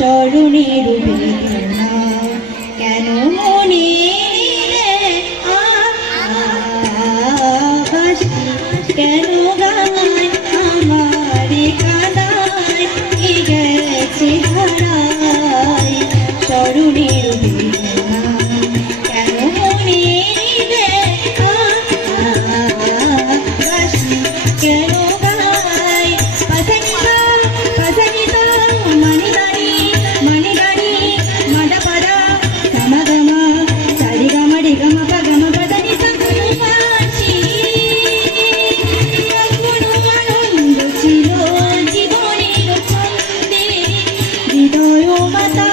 স্মরণের বেদনা কেন মনে বাসি কেন গায় আমার কাদায় গেছে হারায় স্মরণের বেদনা কেন মনে বাসি কেন গায় পাসানিতা পাসানিতা মানে গানি মাদা পাদা গামা গামা সারি গামা রে গামা পা গামা পাদা নি সা বাসি এমন আনন্দ ছিল জীবনের ছন্দে হৃদয় মাতা